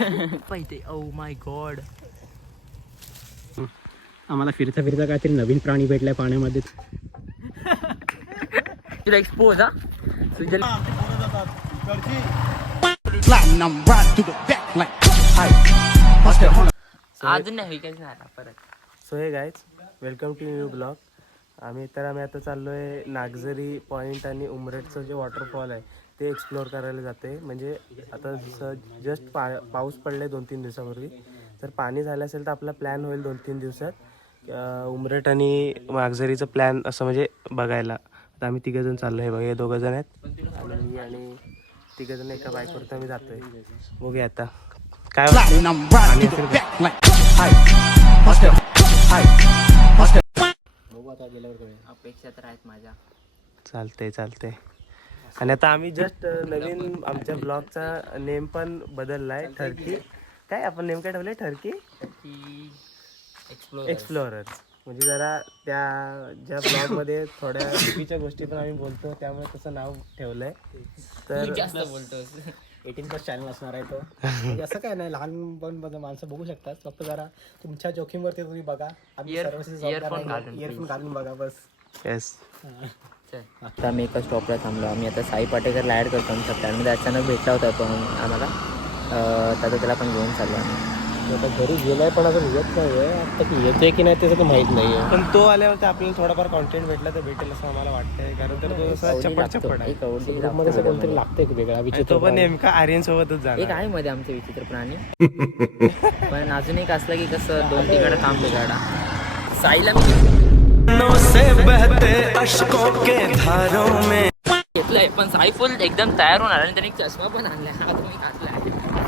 पाहिजे. Oh my God. आम्हाला फिरता फिरता काहीतरी नवीन प्राणी भेटलाय पाण्यामध्ये. तुला एक्सपोज हा. अजून नाही काहीच नाही परत. So hey guys, welcome to new blog. आम्ही आता चाललो आहे नागझरी पॉईंट आणि उमरेटचं जे वॉटरफॉल आहे ते एक्सप्लोअर करायला जाते. म्हणजे आता जस्ट पाऊस पडले 2-3 दिवसापूर्वी, तर पाणी झालं असेल तर आपला प्लॅन होईल 2-3 दिवसात उमरेट आणि नागझरीचं प्लॅन असं म्हणजे बघायला. आता आम्ही तिघंजण चाललो आहे. बघा, हे 2 जण आहेत आणि मी आणि 3 जण एका बाईकवरती आम्ही जातोय. बघूया आता काय अपेक्षा तर आहेत माझ्या. चालतंय. आणि आता आम्ही जस्ट नवीन आमच्या ब्लॉगचा नेम पण बदललाय. ठरकी काय आपण नेम काय ठेवलंय? ठरकी एक्सप्लोरर्स. म्हणजे जरा त्या ज्या ब्लॉगमध्ये थोड्या चुकीच्या गोष्टी पण आम्ही बोलतो, त्यामुळे तसं नाव ठेवलंय. तर जास्त बोलतोस. 18+ चॅनल असणार आहे तो. म्हणजे असं काय नाही, लहान पण माणसं बघू शकतात. फक्त जरा तुमच्या जोखीमवरती तुम्ही बघा. इयरफोन घालून बघा बस. येस. आता आम्ही एका स्टॉपला थांबलो. आम्ही आता साई पाटेकरला ॲड करतो आमच्या प्लॅनमध्ये. अचानक भेटला होता तो आम्हाला. आता त्याला पण घेऊन चाललो आम्ही. आता घरी गेलाय पण अजून येत नाही आहे. आता की येतोय की नाही ते सगळं माहीत नाही आहे. पण तो आल्यावरती आपल्याला थोडाफार कॉन्टेंट भेटला तर भेटेल असं आम्हाला वाटतंय. कारण तर तो असा चपट आहे. ग्रुपमध्ये असं कोणतरी लागतंय की वेगळा विचित्र. तो पण नेमका आर्यन सोबतच एक जाणार. आहे मध्ये आमचे विचित्र प्राणी. पण अजून एक असलं की कसं 2-3 काम बिघाडा. साईला मी घेतलंय, पण साई फुल एकदम तयार होणार आणि त्याने चष्मा पण आणलाय. हा तुम्ही घातलाय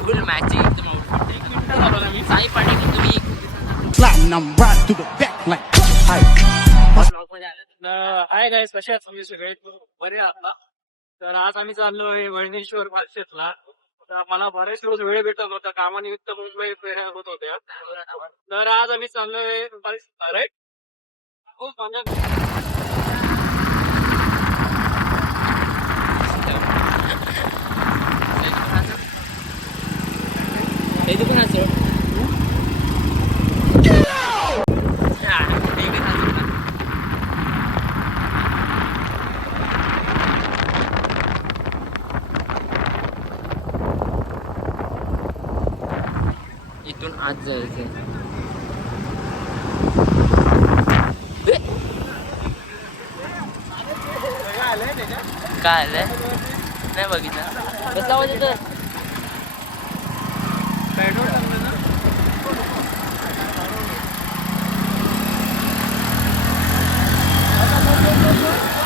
फुल मॅचिंग एकदम आउटफिट. साई पाटेकर तुम्ही हाय गाईस, कसे आहात तुम्ही सगळे? बरे आहात ना? तर आज आम्ही चाललोय वळणेश्वर पालशेतला. तर मला बरेच दिवस वेळ भेटत होता, कामानिमित्त मुंबई फेऱ्या होत होत्या. तर आज आम्ही चाललोय राईट. हो हे दुकान असं इथून आज जायचं. काय आलंय नाही बघितलं. कसं आवाज येतं?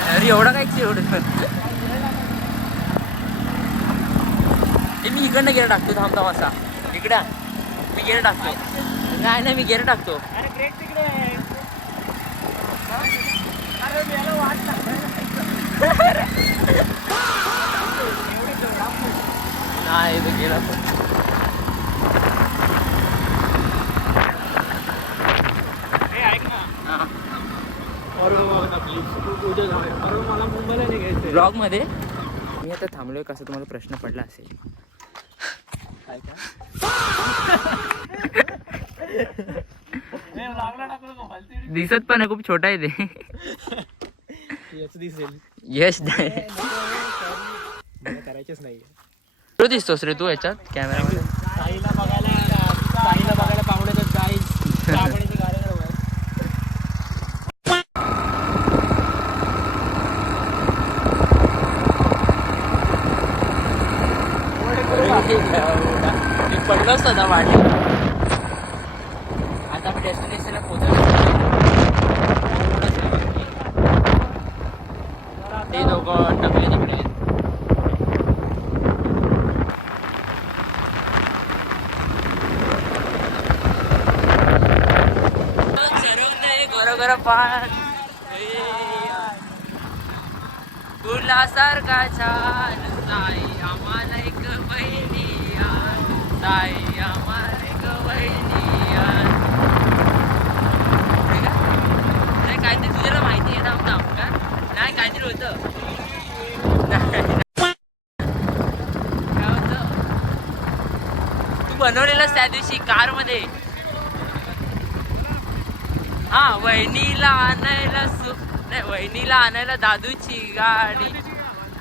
अरे एवढा काय एवढं. मी इकडनं गेअर टाकतो. थांब असा इकडे मी गेअर टाकतो. नाही मी गेअर टाकतो. नाही तो गेला. मला मुंबईला निघायचं. ब्लॉग मध्ये मी आता थांबलोय कसं तुम्हाला प्रश्न पडला असेल. दिसत पण आहे, खूप छोटा आहे ते. दिसेल यश करायचेच नाही. तू दिसतोस रे तू ह्याच्यात कॅमेरामध्ये. साईला बघायला पाहुणे तर जाईल. पडलं असतं ना वाट. आता आम्ही डेस्टिनेशनला पोहोचलो. ते लोक टाकले तिकडे. बरोबर पाठ तुला सारखा छान साई आम्हाला एक बहिणी साई आम्हाला एक बहिणी. नाही काहीतरी तुझ्याला माहिती आहे ना का? नाही काहीतरी होतं. काय होतं? तू बनवलेलं त्या दिवशी कार मध्ये. हा वहिनीला आणायला नाही, वहिनीला आणायला दादूची गाडी.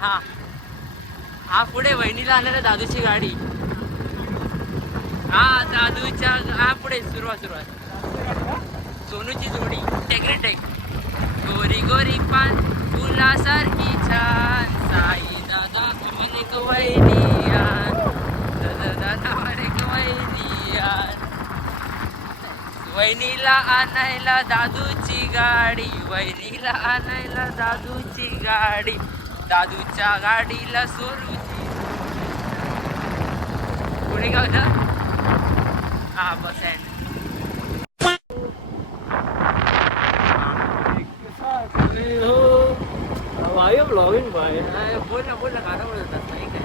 हा हा पुढे वहिनीला आणायला दादूची गाडी. हा दादूच्या हा पुढे सुरुवात सोनूची जोडी टेक गोरी गोरी पान फुलासारखी छान साई दादा म्हणे वहिनियान दादा म्हणे वहिनियान. वहिनीला आणायला दादूची गाडी, वहिनीला आणायला दादूची गाडी, दादूच्या गाडीला सोनूची. पुढे गावलं. हा बस आहे. भाई ब्लॉगिंग भाई बोल ना गाणं बोलतात नाही काय.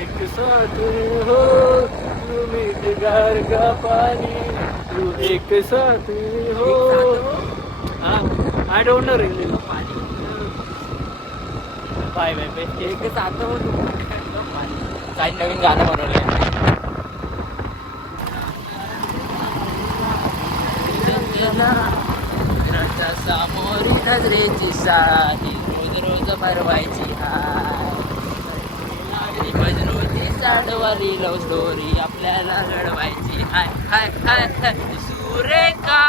एक साथ हो तुम एक घर का पानी तू एक साथ हो. I don't know really. Bye bye एक साथ हो तू. काही नवीन गाणं बनवलंय. समोरी नजरेची साधी रोज भरवायची हाय. मजनूची साडवारी लव स्टोरी आपल्याला घडवायची हाय हाय हाय हाय. सुरेखा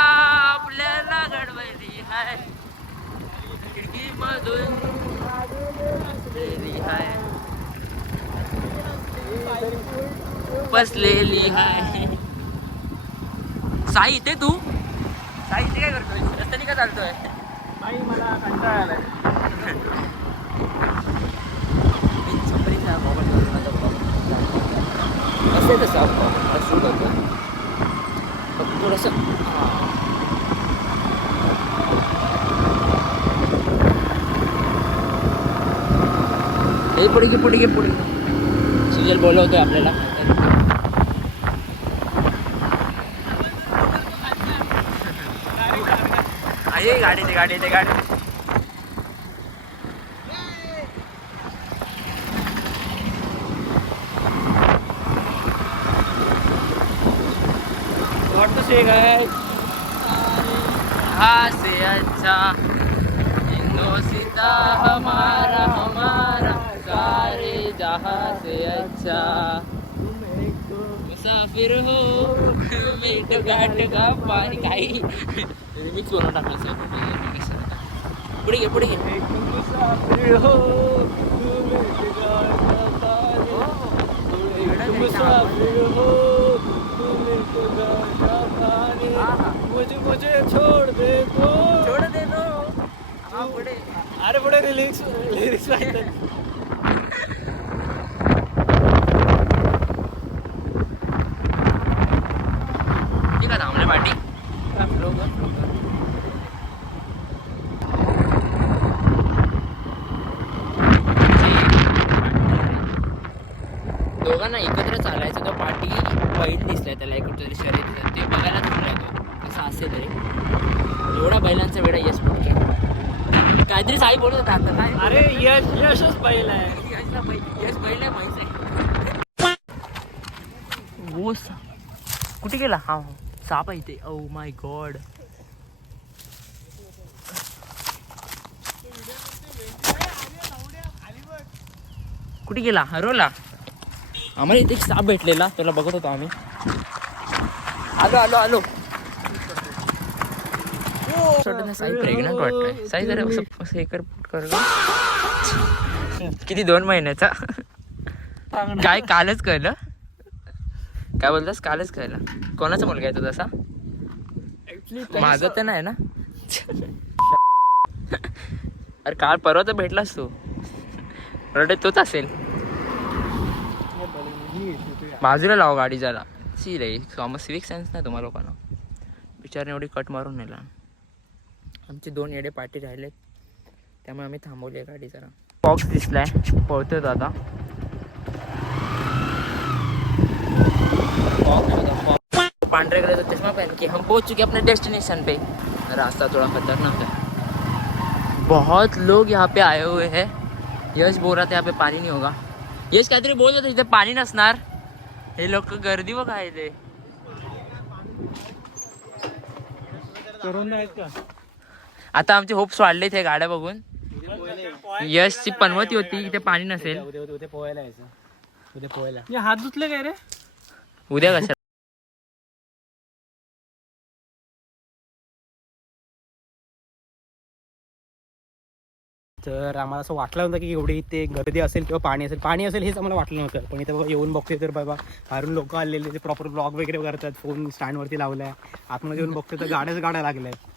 आपल्याला घडवायची हाय. खिडकी मधून हाय बसलेली हाय. साई इथे तू साई इथे काय करतोय? रस्त्याने का चालतोय? भाई मला कंटाळा आलाय. असं तसं शूट होतो फक्त थोडंसं. हे पुढे घे सिरियल बोलवतोय आपल्याला. आहे गाडी What to say guys? हाँ से अच्छा हिंदोस्ता हमारा सारे जहाँ से अच्छा. मुसाफिर हो मीठ घाट का पाणी काही रिमिक्स बनवून टाकलं. पुढे घे मुसाफिर हो तुम एक घर का पानी मुसाफिर हो तुम एक घर का पानी मुझे छोड़ दे दो. हा पुढे. अरे पुढे लिरिक्स वाटतात. ठीक आहे थांबले पाठी. दोघांना एकत्र चालायचं. तो पाठी बैल दिसलाय त्याला एक कुठेतरी शर्यत ते बघायला थांबलाय तो. कसं असेल तरी एवढा बैलांचा वेळा यश पडतो. काहीतरी साई बोलत होता आता काय. अरे यशच बैल आहे. यश बैल आहे म्हैस आहे. वो कुठे गेला? हा साप आहे इथे. Oh my God. कुठे गेला? हरवला. आम्हाला इथे एक साप भेटलेला त्याला बघत होतो आम्ही. आलो साई प्रेग्नंट वाटतंय. साई जरा हे कर किती 2 महिन्याचा. काय कालच कळलं. काय बोलतास? कालच कळलं. कोणाचा मुलगा आहे तो तसा? माझा तर नाही ना. अरे काल परवा तर भेटलास तू. रडे तोच असेल. बाजूला लाव गाडी जरा. सी रे सिविक सेन्स नाही तुम्हाला लोकांना. विचारने एवढी कट मारून नेला. आमचे 2 येडे पाठी राहिलेत त्यामुळे आम्ही थांबवली गाडी जरा. बॉक्स दिसलाय पळतोय तो आता. पांढरे कलर का चश्मा पहन के हम पहुंच चुके अपने डेस्टिनेशन पे. रास्ता थोड़ा खतरनाक है. बहुत लोग यहाँ पे आए हुए हैं. यश बोल रहा था यहाँ पे पानी नहीं होगा. यश काहीतरी बोल होता इथे पाणी नसणार. हे लोक गर्दी बघ आहे ते. आता आमचे होप्स वाढले ते गाड्या बघून. यशची पनवती होती इथे पाणी नसेल. उद्या पोहायला यायचं. उद्या पोहायला. हात धुतले काय रे? उद्या कशा तर आम्हाला असं वाटलं नव्हतं की एवढी इथे गर्दी असेल किंवा पाणी असेल हेच आम्हाला वाटलं नव्हतं. पण इथे बाबा येऊन बघतोय तर बाबा बाहेरून लोक आलेले ते प्रॉपर ब्लॉग वगैरे करतात. फोन स्टँडवरती लावलाय. आतमध्ये येऊन बघतोय तर गाड्या लागल्या आहेत.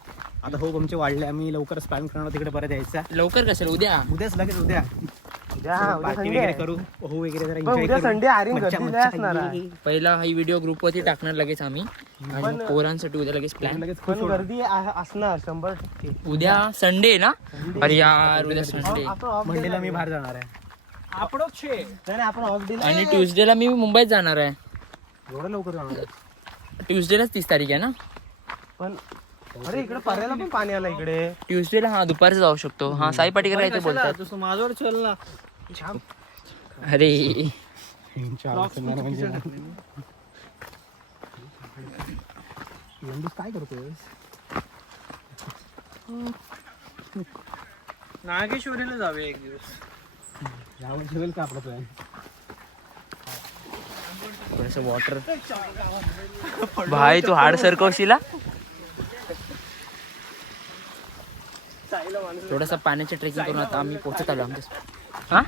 आता हो आमचे वाढले. आम्ही लवकरच प्लॅन करणार तिकडे परत यायचा. लवकर कशाला उद्याच लगेच उद्या पार्टी Sunday वगैरे आहे. करू. हो वगैरे जरा पण enjoy उद्या करू. संडे आर्यन मज्जा- गर्दी मज्जा लय असणार आहे. येईल. पहिला हा व्हिडिओ ग्रुपवरती टाकणार लगेच आम्ही. आणि पोरांसाठी उद्या लगेच प्लॅन. लगेच पण खुश होणार. गर्दी असणार 100%. उद्या संडे ना. अरे यार उद्या संडे. आपण off day मंडेला ला मी बाहेर जाणार आहे. नाही, आपण ऑफ डे आणि ट्युजडेला मी मुंबईत जाणार आहे. एवढं लवकर जाणार आहे. ट्युजडेलाच 30 तारीख आहे ना. पण अरे इकडे पर्याला पण पाणी आलं इकडे. ट्युजडेला हा दुपारचं जाऊ शकतो. हा साई पाटीकर काय ते बोलतात. माझ्यावर चल ना. अरे काय करतोय? नागेश्वरीला जाऊया एक दिवस. यावर्षी होईल का आपला प्लॅन? थोडस वॉटर. भाई तू हाड सरकवशीला. थोडासा पाण्याची ट्रेकिंग करून आता आम्ही पोहोचत आलो आमच्या. हा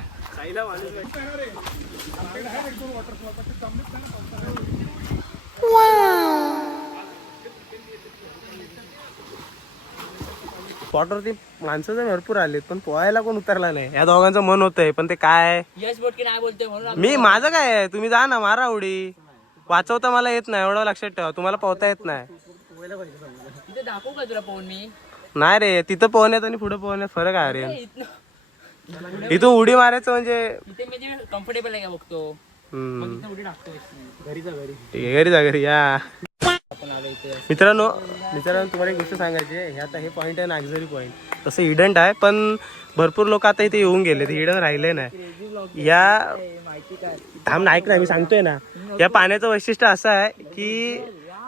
स्पॉटवरती माणसं तर भरपूर आलेत पण पोहायला कोण उतरला नाही. या दोघांचं मन होतंय पण ते काय. यश बोटके नाही बोलतोय म्हणून मी माझं काय आहे, तुम्ही जा ना मारा उडी. वाचवता मला येत नाही एवढं लक्षात ठेवा. तुम्हाला पोहता येत नाही. तिथे दाखवू का तुला पोहून मी. नाही रे तिथं पोहण्यात आणि पुढे पोहण्यात फरक आहे रे. इथनं- इथं उडी मारायचं म्हणजे इथे म्हणजे कम्फर्टेबल आहे का बघतो. हम्म. मग इथे उडी टाकतो. घरीचा घरी. ठीक आहे घरी जा घरी या. आपण आलो इथे. मित्रांनो तुम्हाला एक गोष्ट सांगायची आहे. हे आता हे पॉईंट आहे नागझरी पॉईंट. तसं हिडंट आहे पण भरपूर लोक आता इथे येऊन गेले. ते हिडन राहिले नाही. या थांब ऐक ना मी सांगतोय ना. या पाण्याचं वैशिष्ट्य असं आहे की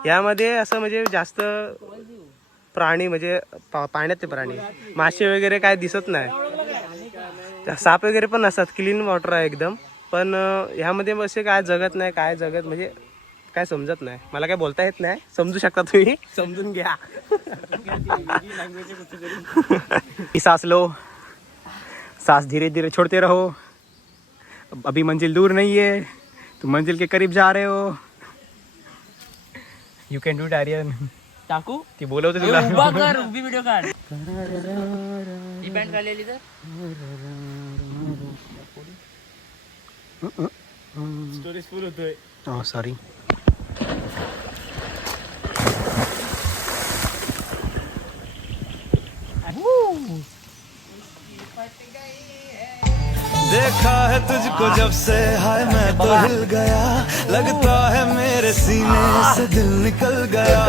यामध्ये असं म्हणजे जास्त प्राणी म्हणजे पाण्यातले प्राणी मासे वगैरे काय दिसत नाही. साप वगैरे पण नसतात. क्लीन वॉटर आहे एकदम. पण ह्यामध्ये असे काय जगत नाही काय जगत म्हणजे काय समजत नाही. मला काय बोलता येत नाही. समजू शकता तुम्ही समजून घ्या. सांस लो. सांस धीरे धीरे छोड़ते रहो. अभी मंजिल दूर नहीं है. तुम मंजिल के करीब जा रहे हो. You can do it Aryan. टाकू ती बोलवते ए, तुला. उभा कर उभी व्हिडिओ काढ. ही पॅन्ट घालेली तर स्टोरीज फुल होतोय. Oh, sorry. देखा है तुझको जब से हाय मैं तो हिल गया लगता है मेरे सीने से दिल निकल गया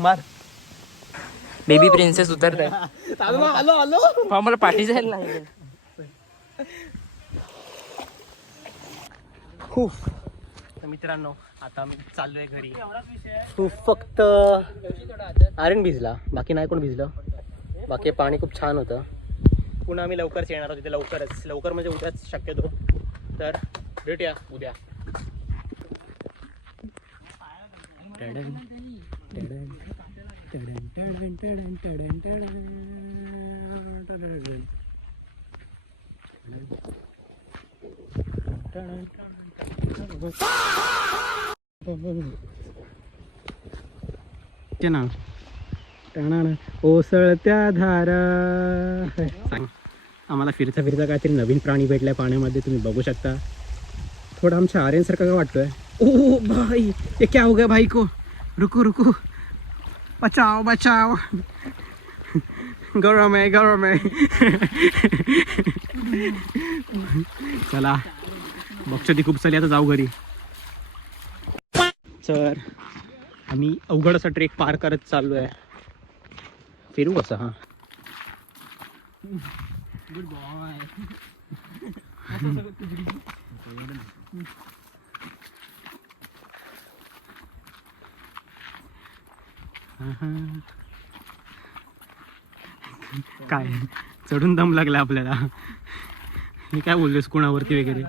मार. बेबी प्रिन्सेस उतरत आहे. मला पाठी जायला लागेल. तर मित्रांनो आता मी चाललोय घरी. तू फक्त आर्यन भिजला बाकी नाही कोण भिजलं. बाकी पाणी खूप छान होतं. पुन्हा आम्ही लवकरच येणार आहोत तिथे. लवकर म्हणजे उद्याच शक्यतो. तर भेटूया उद्या. ना ओसळत्या धारा. सांग आम्हाला फिरता फिरता काहीतरी नवीन प्राणी भेटलाय पाण्यामध्ये. तुम्ही बघू शकता. थोडा आमच्या आर्यनसारखा का वाटतोय. ओ भाई ये क्या हो गया भाई को. रुको रुको. बचाओ बचाओ. गरम आहे गरम आहे. चला बघतो खूप चली आता जाऊ घरी. तर आम्ही अवघड असा ट्रेक पार करत चाललो आहे. फिरू कसं. हां गुड बॉय. काय चढून दम लागला आपल्याला. मी काय बोलतोस कोणावरती वगैरे.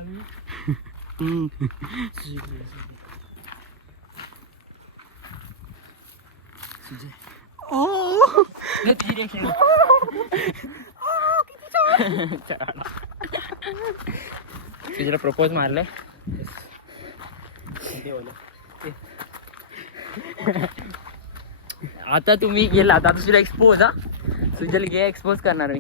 तुझ्याला प्रपोज मारलंय. आता तुम्ही गेला आता तुझ्याला एक्सपोज. हा तुझ्याला घे एक्सपोज करणार मी.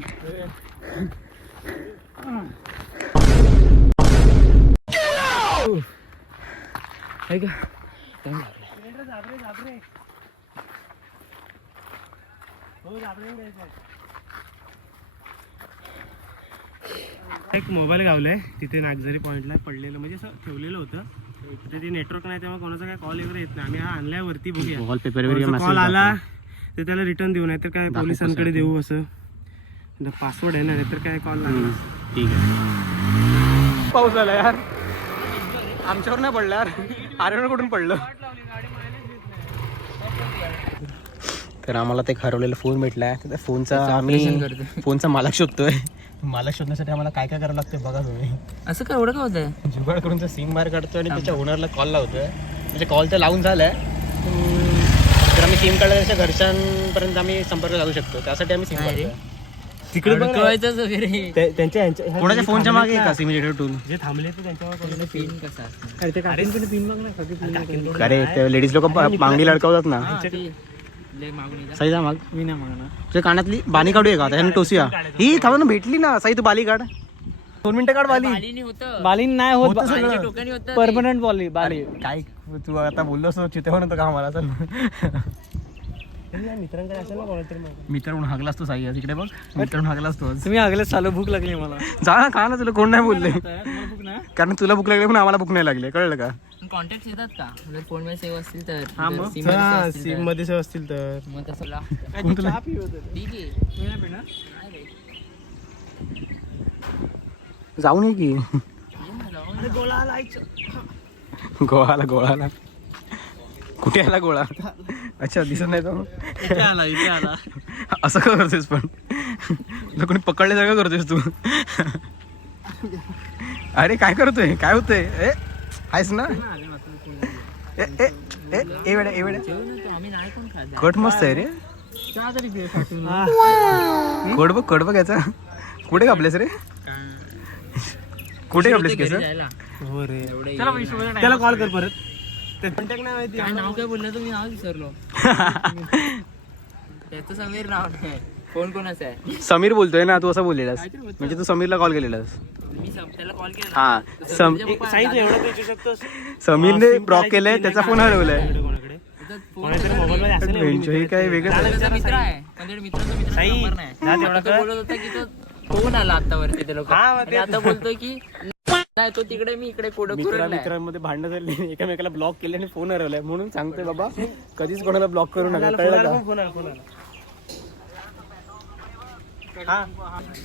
एक मोबाईल गावलाय तिथे नागझरी पॉईंटला पडलेलं, म्हणजे असं ठेवलेलं होतं तिथे. ती नेटवर्क नाही त्यामुळे कोणाचा काय कॉल वगैरे येत नाही. आम्ही हा आणलाय वरती, बघूया वॉलपेपर कॉल आला तर त्याला रिटर्न देऊ, नाही तर काय पोलिसांकडे देऊ. असं पासवर्ड आहे ना, नाहीतर काय कॉल लागला. ठीक आहे. पाऊस आला यार, आमच्यावर नाही पडला यार, आर्यन कुठून पडलं. तर आम्हाला ते हरवलेला फोन भेटलाय. त्या फोनचा आम्ही फोनचा मालक शोधतोय. मालक शोधण्यासाठी आम्हाला काय काय करावं लागतं बघा तुम्ही. असं काय एवढं का होतंय. जुगाड करून सिम बाहेर काढतो आणि त्याच्या ओनरला कॉल लावतोय. म्हणजे कॉल तर लावून झालाय, तर आम्ही सिम काढला त्याच्या घरच्यांपर्यंत आम्ही संपर्क साधू शकतो. त्यासाठी आम्ही सिम काढतोय. तिकडे अडकवायचंच वगैरे. त्यांच्या कोणाच्या फोनच्या मागे का सिम इजेक्टर टूल. जे थांबले ते त्यांच्यावर पिन कसा असतो. अरे ते लेडीज लोक मागणी लडकवतात ना. सई जा माग. मी नाही म्हणा. तुझ्या कानातली बाली काढूया का त्याने टोसिया ही थांबा ना, भेटली ना. सई तू बाली काढ, 2 मिनिटं काढ बाली. बालीनी होतं. बालीन नाही होत, बालीच्या टोकानी होतं. परमनंट बाली. काय तू आता बोललोस चितेवर नव्हतं का आम्हाला. चल मित्रांकडे असेल ना कोणातरी. मित्रांहून हागलास तो साई तिकडे बघ. मित्रांहून हागलास तो. तुम्ही आगले चालू, भूक लागली मला. जा ना, खा ना. तुला कोण नाही बोलले, भूक ना. कारण तुला भूक लागली पण आम्हाला भूक नाही लागली. कळलं का. कॉन्टॅक्ट येतात का जर फोन मध्ये सेव्ह असतील तर. हा मग. SIM मध्ये save असतील सिम तर. मध्ये सेव असतील तर मग तसं ला. चहा पिवत ठीक आहे. तुम्ही नाही पिणार. काय रे? जाऊ नये की. गोळाला गोळाला कुठे आला गोळा. अच्छा दिसत नाही तो. इथे आला, इथे आला. असं का करतोस पण. तुला कोणी पकडल्यासारखं करतोस तू. अरे काय करतोय, काय होतंय. ए आहेस ना. ए ए ए ए वेड्या, ए वेड्या. जेवू ना तू, आम्ही नाही कोण खात. कट मस्त आहे रे. चहा तरी पिऊ शकतो. कोड बघ याचा. कुठे कापलेस रे, कुठे कापलेस केस. हो रे. चला पैसे वगैरे त्याला कॉल कर परत. ते कॉन्टॅक्ट नाही माहिती. काय नाव काय बोललं तुम्ही, नाव विसरलो. त्याचं समीर नाव नाही. फोन कोणाचा आहे. समीर बोलतोय ना तू, असं बोललेलास. म्हणजे तू समीरला कॉल केलेलास. मी त्याला कॉल केला. हा साईज एवढं विचारू शकतोस. समीरने ब्लॉक केलंय, त्याचा फोन हरवलाय. कोणाकडे कोणातरी मोबाईल मध्ये असेल. हे काय वेगळं. त्याचा मित्र आहे पण त्याच्या मित्राचा मित्र नंबर नाही. आता तो बोलत होता की तो फोन आला आतावरती ते लोक. आणि आता बोलतोय की काय तो तिकडे, मी इकडे कोड करून. मित्रांमध्ये भांडण झाली, एकामेकाला ब्लॉक केले आणि फोन हरवलाय. म्हणून सांगतोय बाबा कधीच कोणाला ब्लॉक करू नका. कळलं का. फोन आला, फोन आला.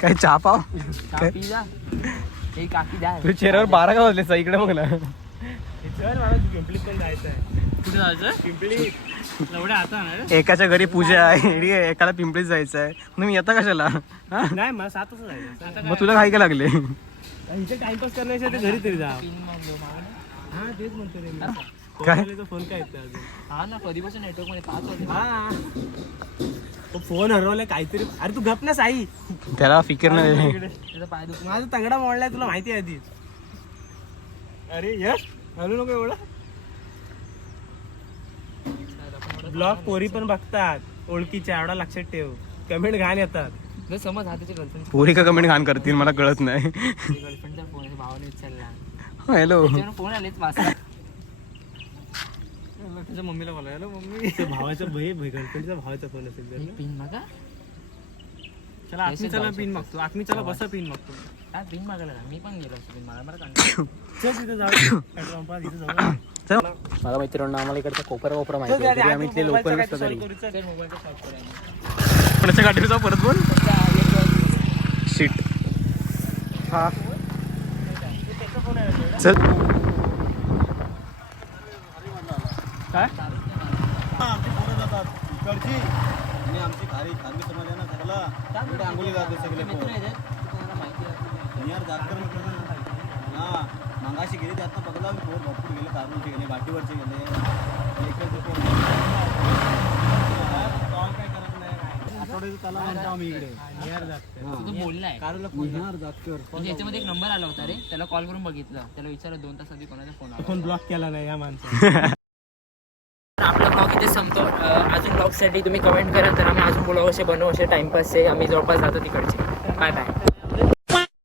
काय चहा पाव. पिझ्झा हे काकी द्या. तुझ्या चेहऱ्यावर 12 का वाजले. इकडे बघ ना. पिंपळीत पण जायचं आहे. कुठे जायचं. पिंपळी एवढ्या आता ना. एकाच्या घरी पूजा आहे, एकाला पिंपळीत जायचं आहे. तुम्ही येता कशाला. नाही मला 7 वाजता जायचं. मग तुला काय काय लागले. इथे टाइमपास करण्यासाठी ते घरी तरी जा. हा तेच म्हणतो रे मी. काय फोन काय येतं अजून. हा ना, कधीपासून नेटवर्क मध्ये 5 वाजले. हा तो फोन हरवलाय काहीतरी. अरे तू गप ना साई. त्याला फिकर नाही. त्याचा पाय दुखला. माझा तगडा मोडलाय, तुला माहिती आहे आधीच. अरे यश हलू नको एवढं. ब्लॉग पोरी पण बघतात ओळखीच्या, एवढा लक्षात ठेव. कमेंट घाण येतात. जर समज हा त्याच्या गर्लफ्रेंड पोरी का कमेंट घाण करतील मला कळत नाही. गर्लफ्रेंडचा फोन आहे, भावाने विचारला. हॅलो. फोन आलेच वाजता. तुझ्या मम्मीला बोला. Hello mummy. ते भावाचा गर्लफ्रेंडचा भावाचा फोन असेल तर. पिन मागा. चला आत्मी चला पिन मागतो. आत्मी चला बसा पिन मागतो. काय पिन मागायला ना? मी पण गेलो असतो पिन मागायला. मला कंटाळा. चल तिथे जाऊ. पेट्रोल पंपात इथे जाऊ. मला मित्रांनो आम्हाला इकडचा कोपरा माहिती आहे. आम्ही इथले लोकल नसतं तरी. चल मोबाईलचा शॉप करूया. कोणाच्या गाडीवर जाऊ परत बोल. शिट. हा चल काय आमची पोरं जातात इकडची आणि आमची खारी समाज आहे ना सगळं इकडे आंघोळी जाते सगळे पोरं. यार जाकर हा मागाशी गेले त्यात बघला पोर भरपूर गेले कारूनचे गेले घाटीवरचे गेले इकडचे पोर काय करत नाही आठवड्याचं तलाव म्हणतो आम्ही इकडे बोललाय निहार जातकर म्हणजे याच्यामध्ये एक नंबर आला होता रे, त्याला कॉल करून बघितलं, त्याला विचारलं 2 तास आधी कोणाचा फोन आला. फोन ब्लॉक केला नाही या माणसाने. आपला ब्लॉग इथे संपतो. अजून ब्लॉगसाठी तुम्ही कमेंट करा, तर आम्ही अजून ब्लॉग असे बनवू, असे टाइमपासचे आम्ही जवळपास जातो तिकडचे. Bye bye.